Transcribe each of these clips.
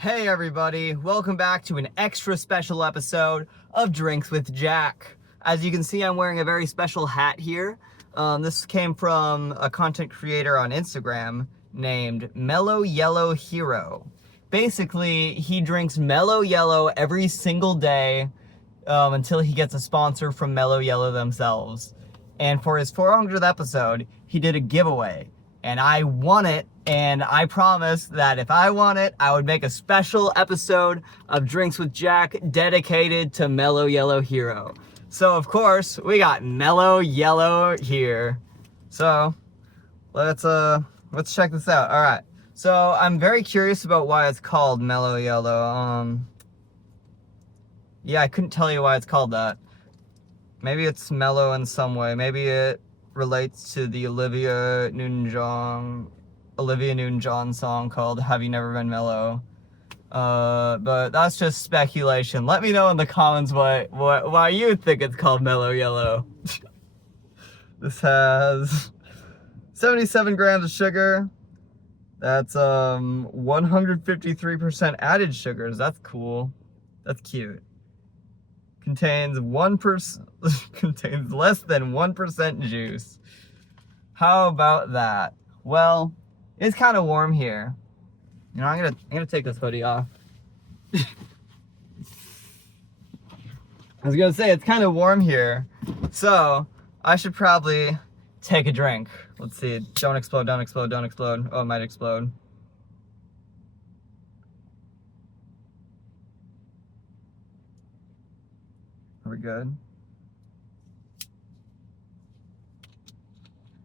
Hey everybody, welcome back to an extra special episode of Drinks with Jack. As you can see, I'm wearing a very special hat here. This came from a content creator on Instagram named Mello Yellow Hero. Basically, he drinks Mello Yellow every single day until he gets a sponsor from Mello Yellow themselves. And for his 400th episode, he did a giveaway. And I won it, and I promised that if I won it, I would make a special episode of Drinks with Jack dedicated to Mello Yellow Hero. So, of course, we got Mello Yellow here. So, let's check this out. All right. So, I'm very curious about why it's called Mello Yellow. Yeah, I couldn't tell you why it's called that. Maybe it's mellow in some way. Maybe it relates to the Olivia Newton-John song called Have You Never Been Mellow? But that's just speculation. Let me know in the comments why you think it's called Mello Yellow. This has 77 grams of sugar. That's 153% added sugars. That's cool. That's cute. Contains less than 1% juice. How about that? Well, it's kind of warm here. You know, I'm gonna take this hoodie off. I was gonna say it's kind of warm here, so I should probably take a drink. Let's see. Don't explode, don't explode, don't explode. Oh, it might explode. Are we good?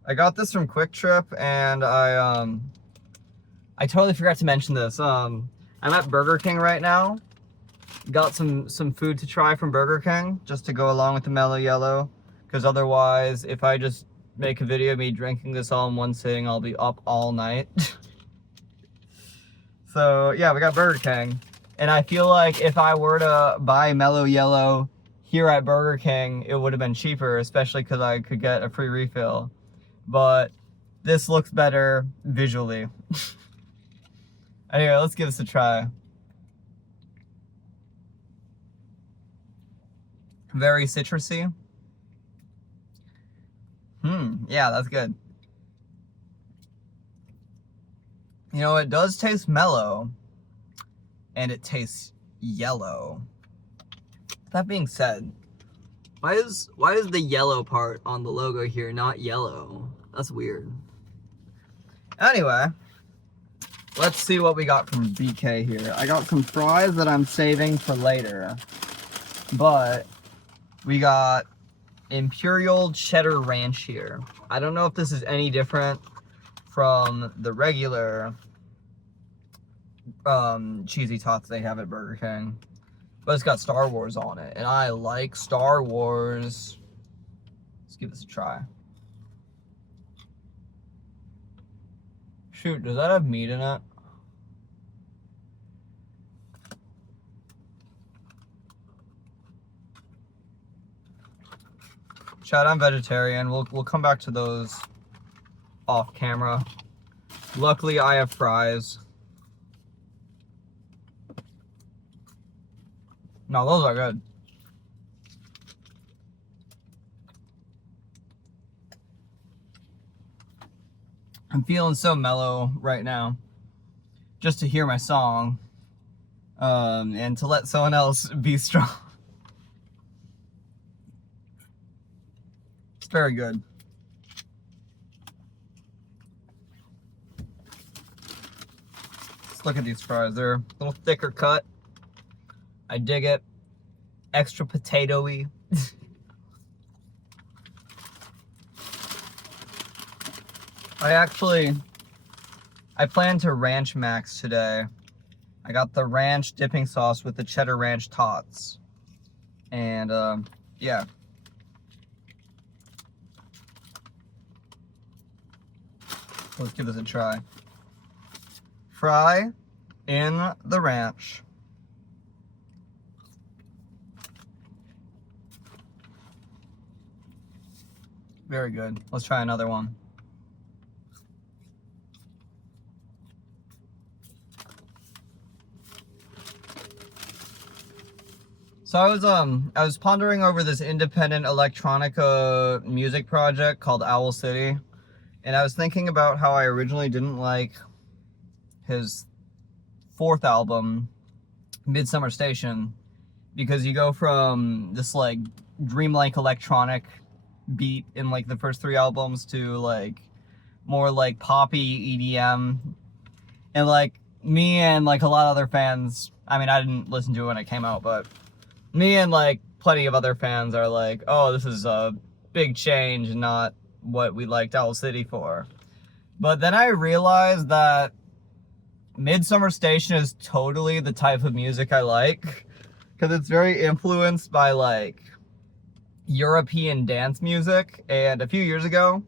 I got this from Quick Trip, and I totally forgot to mention this. I'm at Burger King right now. Got some food to try from Burger King just to go along with the Mello Yellow, because otherwise, if I just make a video of me drinking this all in one sitting, I'll be up all night. So yeah, we got Burger King, and I feel like if I were to buy Mello Yellow here at Burger King, it would have been cheaper, especially because I could get a free refill. But this looks better visually. Anyway, let's give this a try. Very citrusy. Yeah, that's good. You know, it does taste mellow, and it tastes yellow. That being said, why is the yellow part on the logo here not yellow? That's weird. Anyway, let's see what we got from BK here. I got some fries that I'm saving for later, but we got Imperial Cheddar Ranch here. I don't know if this is any different from the regular cheesy tots they have at Burger King. But it's got Star Wars on it, and I like Star Wars. Let's give this a try. Shoot, does that have meat in it? Chad, I'm vegetarian. We'll come back to those off camera. Luckily, I have fries. No, those are good. I'm feeling so mellow right now. Just to hear my song. And to let someone else be strong. It's very good. Let's look at these fries. They're a little thicker cut. I dig it. Extra potato-y. I plan to ranch max today. I got the ranch dipping sauce with the cheddar ranch tots. And, yeah. Let's give this a try. Fry in the ranch. Very good. Let's try another one. So I was pondering over this independent electronica music project called Owl City, and I was thinking about how I originally didn't like his fourth album, Midsummer Station, because you go from this like dreamlike electronic beat in like the first three albums to like more like poppy EDM, and like me and like a lot of other fans, I mean I didn't listen to it when it came out, but me and like plenty of other fans are like, oh, this is a big change, not what we liked Owl City for. But then I realized that Midsummer Station is totally the type of music I like, because it's very influenced by like European dance music. And a few years ago,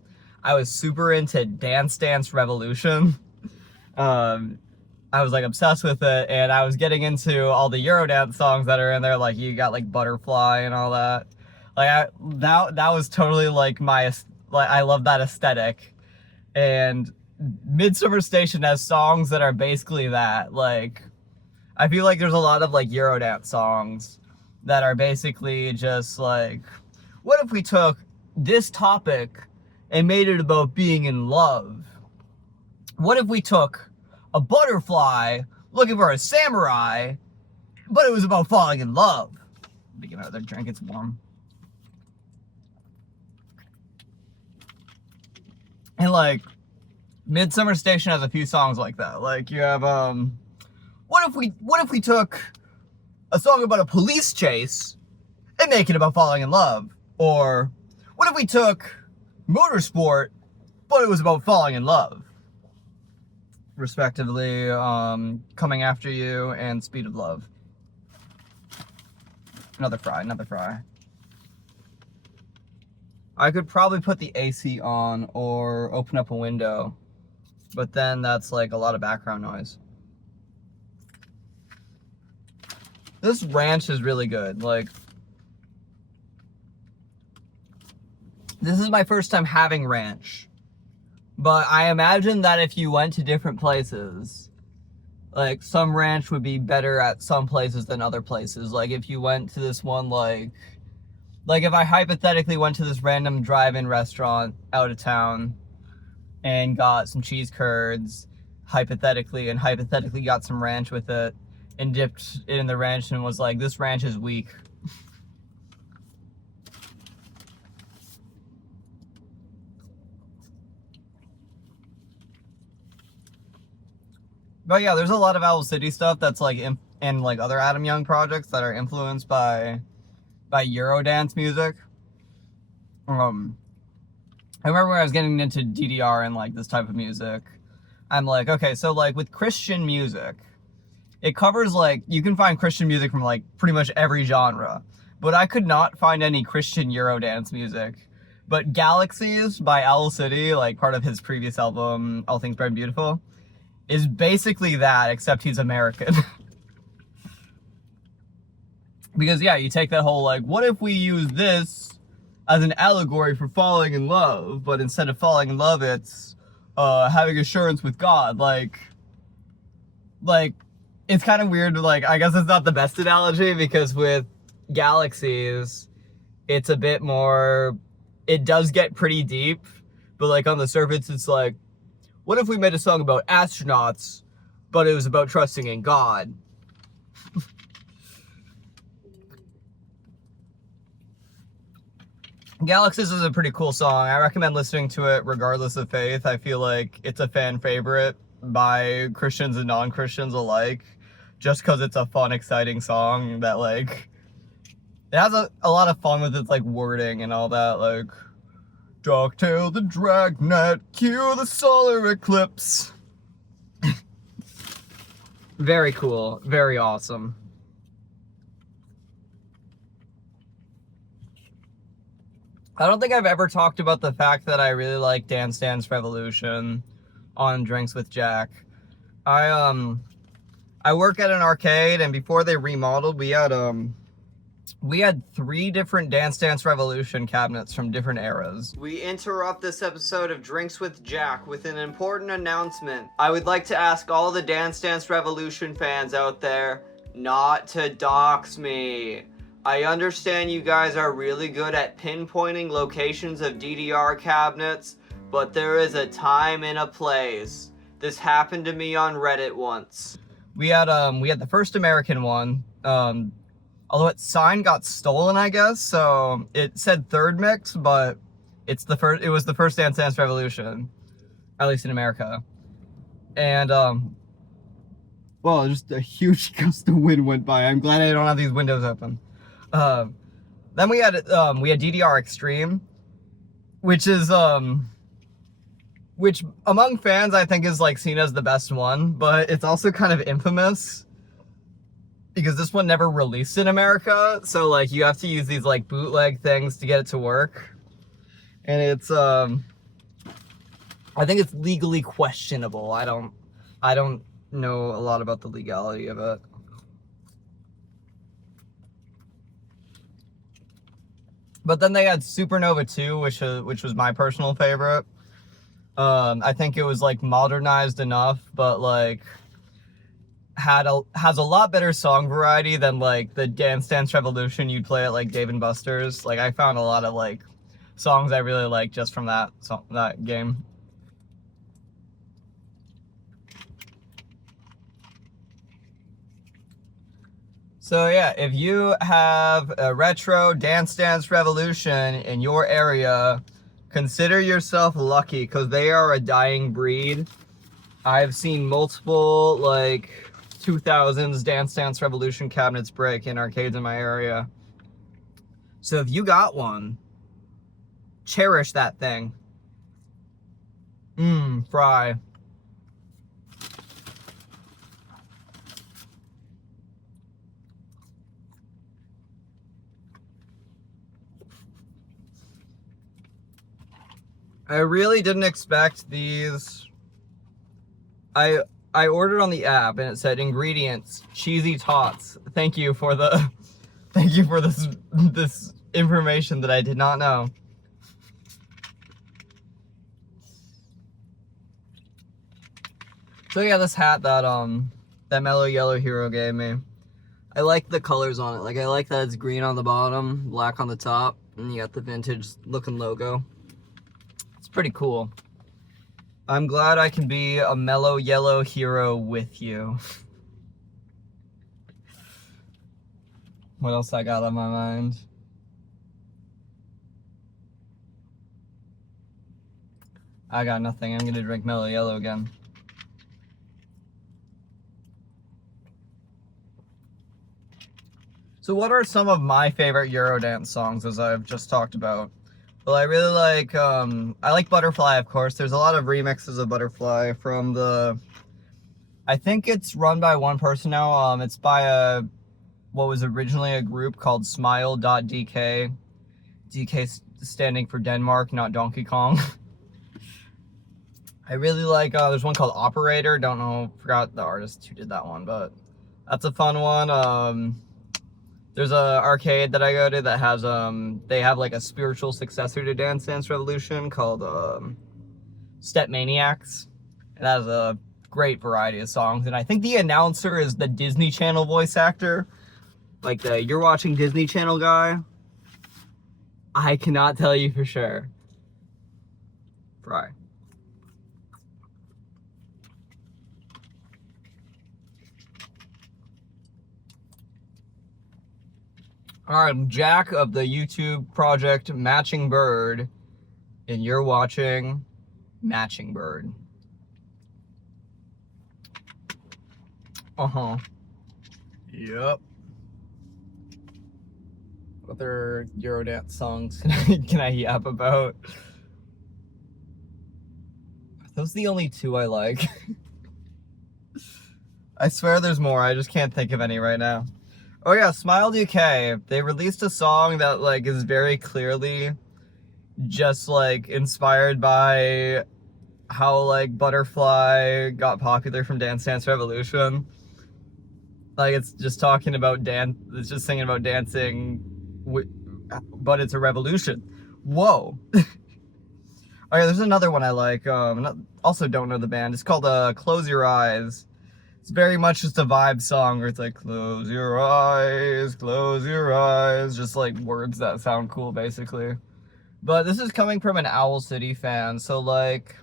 I was super into Dance Dance Revolution. I was like obsessed with it, and I was getting into all the Eurodance songs that are in there. Like you got like Butterfly and all that. Like that was totally like I love that aesthetic. And Midsummer Station has songs that are basically that. Like I feel like there's a lot of like Eurodance songs that are basically just like, what if we took this topic and made it about being in love? What if we took a butterfly looking for a samurai, but it was about falling in love? Get another drink, it's warm. And like, Midsummer Station has a few songs like that. Like you have what if we took a song about a police chase and make it about falling in love? Or what if we took motorsport, but it was about falling in love? Respectively, Coming After You and Speed of Love. Another fry. I could probably put the AC on or open up a window, but then that's like a lot of background noise. This ranch is really good. Like, this is my first time having ranch, but I imagine that if you went to different places, like some ranch would be better at some places than other places. Like if you went to this one, like if I hypothetically went to this random drive-in restaurant out of town and got some cheese curds, hypothetically got some ranch with it and dipped it in the ranch and was like, this ranch is weak. But yeah, there's a lot of Owl City stuff that's like and like other Adam Young projects that are influenced by Eurodance music. I remember when I was getting into DDR and like this type of music, I'm like, okay, so like with Christian music, it covers like, you can find Christian music from like pretty much every genre, but I could not find any Christian Eurodance music. But Galaxies by Owl City, like part of his previous album, All Things Bright and Beautiful, is basically that, except he's American. Because yeah, you take that whole like, what if we use this as an allegory for falling in love, but instead of falling in love, it's having assurance with God. Like it's kind of weird. Like, I guess it's not the best analogy, because with Galaxies, it's a bit more, it does get pretty deep, but like on the surface, it's like, what if we made a song about astronauts, but it was about trusting in God? Galaxies is a pretty cool song. I recommend listening to it regardless of faith. I feel like it's a fan favorite by Christians and non-Christians alike, just because it's a fun, exciting song that like, it has a lot of fun with its like wording and all that, like, Darktail the Dragnet, cue the solar eclipse. Very cool, very awesome. I don't think I've ever talked about the fact that I really like Dance Dance Revolution on Drinks with Jack. I work at an arcade, and before they remodeled, we had 3 different Dance Dance Revolution cabinets from different eras. We interrupt this episode of Drinks with Jack with an important announcement. I would like to ask all the Dance Dance Revolution fans out there not to dox me. I understand you guys are really good at pinpointing locations of DDR cabinets, but there is a time and a place. This happened to me on Reddit once. We had the first American one, although its sign got stolen, I guess, so it said third mix, but it was the first Dance Dance Revolution, at least in America. And well, just a huge gust of wind went by. I'm glad I don't have these windows open. Then we had DDR Extreme, which is which among fans I think is like seen as the best one, but it's also kind of infamous because this one never released in America, so like you have to use these like bootleg things to get it to work, and it's I think it's legally questionable. I don't know a lot about the legality of it. But then they had Supernova 2, which was my personal favorite. I think it was like modernized enough, but like has a lot better song variety than like the Dance Dance Revolution you'd play at like Dave and Buster's. Like I found a lot of like songs I really like just from that game. So yeah, if you have a retro Dance Dance Revolution in your area, consider yourself lucky because they are a dying breed. I've seen multiple like 2000s Dance Dance Revolution cabinets break in arcades in my area. So if you got one, cherish that thing. Fry. I really didn't expect these. I ordered on the app and it said ingredients, cheesy tots. Thank you for this information that I did not know. So yeah, this hat that Mellow Yellow Hero gave me. I like the colors on it. Like I like that it's green on the bottom, black on the top, and you got the vintage looking logo. It's pretty cool. I'm glad I can be a Mellow Yellow hero with you. What else I got on my mind? I got nothing. I'm gonna drink Mellow Yellow again. So what are some of my favorite Eurodance songs, as I've just talked about? Well, I really like, I like Butterfly, of course. There's a lot of remixes of Butterfly from I think it's run by one person now. It's by what was originally a group called Smile.dk. DK standing for Denmark, not Donkey Kong. I really like, there's one called Operator. Forgot the artist who did that one, but that's a fun one. There's a arcade that I go to that has, they have like a spiritual successor to Dance Dance Revolution called Step Maniacs. It has a great variety of songs, and I think the announcer is the Disney Channel voice actor. Like the You're Watching Disney Channel guy. I cannot tell you for sure. Fry. Alright, Jack of the YouTube project Matchingbird, and you're watching Matchingbird. Yep. What other Eurodance songs can I yap about? Are those the only two I like? I swear there's more, I just can't think of any right now. Oh yeah, Smile UK. They released a song that like is very clearly just like inspired by how like Butterfly got popular from Dance Dance Revolution. Like it's just talking about it's just singing about dancing, but it's a revolution. Whoa. Oh yeah, there's another one I like. Also don't know the band. It's called Close Your Eyes. It's very much just a vibe song where it's like, close your eyes, just like words that sound cool, basically. But this is coming from an Owl City fan, so like,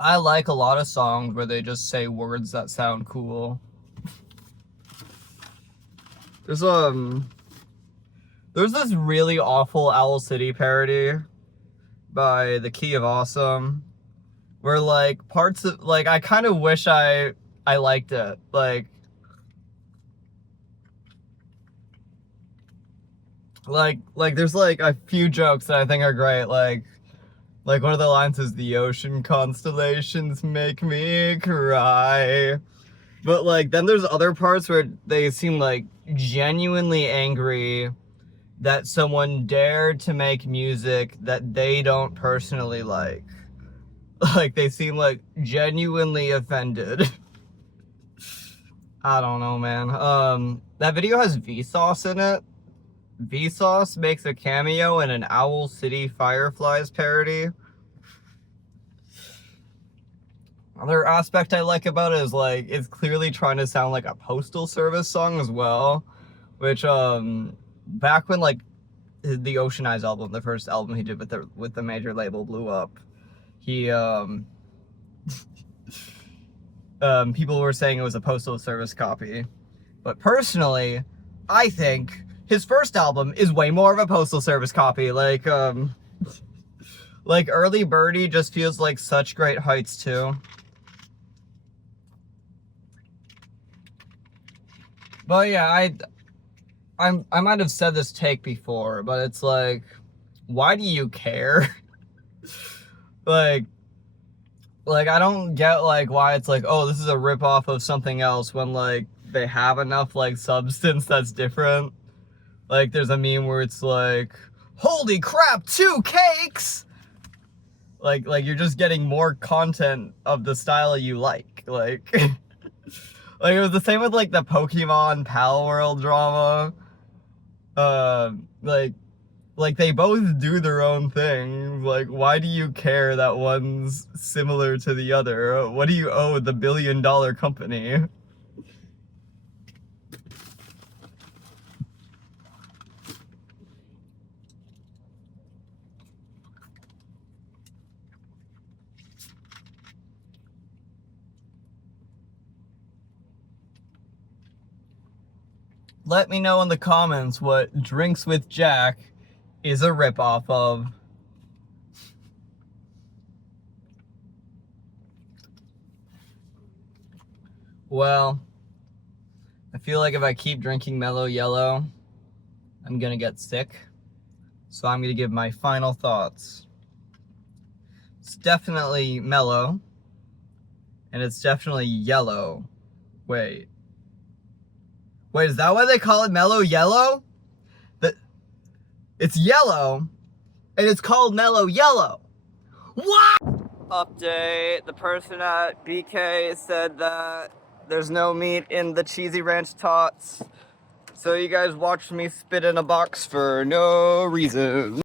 I like a lot of songs where they just say words that sound cool. There's this really awful Owl City parody by The Key of Awesome, where like parts of, like, I kind of wish I liked it. Like there's like a few jokes that I think are great. Like one of the lines is, "The ocean constellations make me cry." But like then there's other parts where they seem like genuinely angry that someone dared to make music that they don't personally like. Like they seem like genuinely offended. I don't know, man. That video has Vsauce in it. Vsauce makes a cameo in an Owl City Fireflies parody. Another aspect I like about it is like it's clearly trying to sound like a Postal Service song as well, which back when like the Ocean Eyes album, the first album he did with the major label, blew up, he people were saying it was a Postal Service copy. But personally, I think his first album is way more of a Postal Service copy. Like Early Birdie just feels like such great heights too. But yeah, I might have said this take before, but it's like, why do you care? like I don't get like why it's like, oh, this is a ripoff of something else, when like they have enough like substance that's different. Like there's a meme where it's like, holy crap, 2 cakes! Like you're just getting more content of the style you like. Like like it was the same with like the Pokemon Pal World drama. Like they both do their own thing. Like, why do you care that one's similar to the other? What do you owe the billion-dollar company? Let me know in the comments what Drinks with Jack is a ripoff of. Well, I feel like if I keep drinking Mello Yellow, I'm gonna get sick. So I'm gonna give my final thoughts. It's definitely mellow, and it's definitely yellow. Wait, is that why they call it Mello Yellow? It's yellow, and it's called Mello Yellow. What? Update, the person at BK said that there's no meat in the cheesy ranch tots. So you guys watched me spit in a box for no reason.